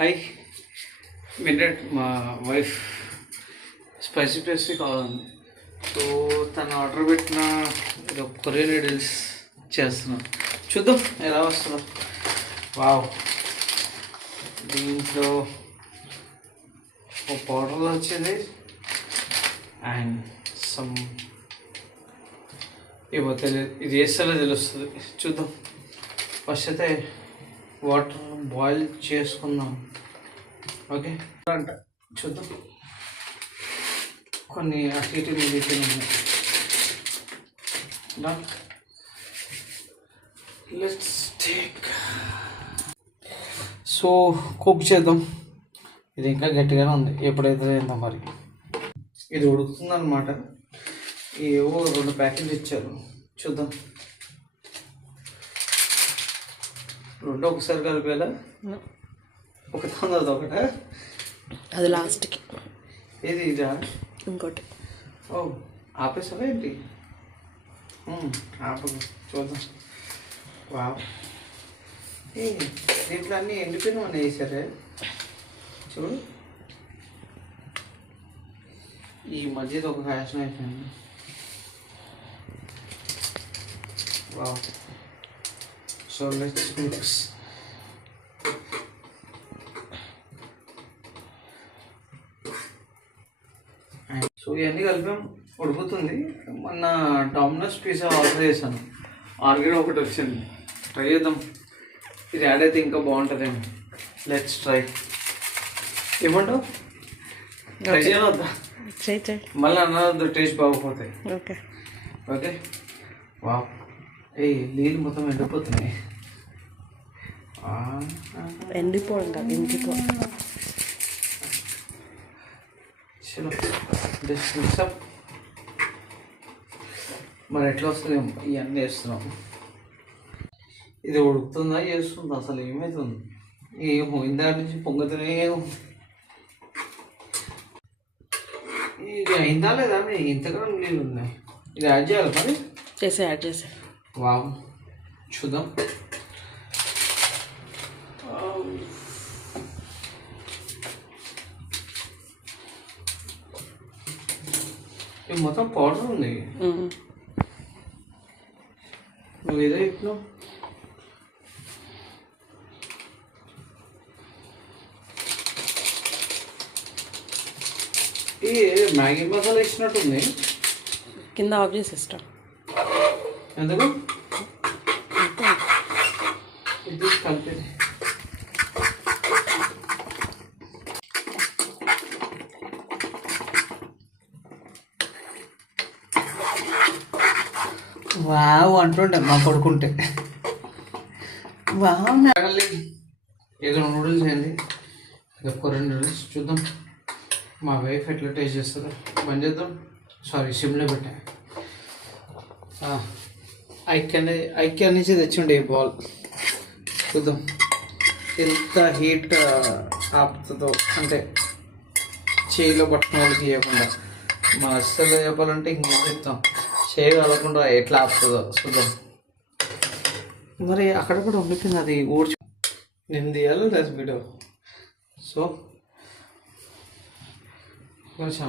Hi minute మా wife spicy pastry కావాలండి. So తను ఆర్డర్ పెట్టిన ఇది కొరియన్ నూడిల్స్ చేస్తున్నాం. చూద్దాం ఎలా వస్తుందో. వావ్, దీంట్లో ఒక పౌడర్లో వచ్చింది అండ్ సమ్ ఏమో తెలియదు, ఇది వేస్తేనే తెలుస్తుంది. చూద్దాం. ఫస్ట్ అయితే వాటర్ బాయిల్ చేసుకుందాం. ఓకే అంట చూద్దాం. కొన్ని అటు ఇటు ఉన్నాయి. Let's take. సో కుక్ చేద్దాం. ఇది ఇంకా గట్టిగానే ఉంది. ఎప్పుడైతే ఏందో మరి. ఇది ఉడుకుతుంది అనమాట. ఏవో 2 ప్యాకెట్లు ఇచ్చారు. చూద్దాం. 2 ఒకసారి కలిపేలా, ఒక తొందరది ఒకటే, అది లాస్ట్కి. ఏది ఇదా? ఇంకోటి. ఓ ఆపేసావా ఏంటి? ఆప. చూద్దాం. వావ్, దీంట్లో అన్నీ ఎండిపోయిన ఉన్నాయి వేసారే. చూడు, ఈ మధ్యది ఒక ఫ్యాషన్ అయిపోయింది. Wow. So let's mix. So ఇవన్నీ కలిపాం, ఉడుకుతుంది. మొన్న డామినోస్ పిజ్జా ఆర్డర్ చేశాను. ఆర్గర్ ఒకటి వచ్చింది. ట్రై చేద్దాం. ఇది యాడ్ అయితే ఇంకా బాగుంటుందేమో. Let's try. ఏమంటావు? ట్రై చేయవద్దా? మళ్ళీ అన్నది టేస్ట్ బాగుపోతాయి. Okay okay. వా, నీళ్ళు మొత్తం ఎండిపోతున్నాయి. చలో జస్ట్ మిక్సప్. మరి ఎట్లా వస్తుంది? ఇవన్నీ వేస్తున్నాం. ఇది ఉడుకుతుందా చేస్తుందా అసలు ఏమవుతుంది? ఏమో ఇందాక నుంచి పొంగుతూనే ఉంది. ఇది అయిందా లేదా? ఇంతకన్నా నీళ్ళు ఉన్నాయి. ఇది యాడ్ చేయాలి మరి. యాడ్ చేసే. వావ్, చూద్దాం. ఇది మొత్తం పౌడర్ ఉంది. నువ్వు ఏదో చెప్పినావు. ఈ మ్యాగీ మసాలా ఇచ్చినట్టుంది. కింద ఆఫ్ చేసేస్తా. ఎందుకు? ఇది కలిపేది. వావ్ అంటుండే మా కొడుకుంటే. వావ్, ఏదో నూడిల్స్ అయింది. ఇక కొరియన్ నూడిల్స్ చూద్దాం. మా వైఫ్ ఎట్లా టేస్ట్ చేస్తుందో. బంద్ చేద్దాం. సారీ, సిమ్లో పెట్టా. ఐక్యా నుంచి తెచ్చిండే ఈ బాల్. చూద్దాం ఎంత హీట్ ఆపుతుందో. అంటే చేయిలో పట్టుకున్న వాళ్ళకి చేయకుండా. మా అస్సలు చెప్పాలంటే ఇంకేం చెప్తాం, చేయగలకుండా ఎట్లా ఆపుతుందో చూద్దాం. మరి అక్కడ కూడా ఉండిపోయింది. అది ఊడ్చి నేను తీయాలి లేదు వీడియో. సో కొంచెం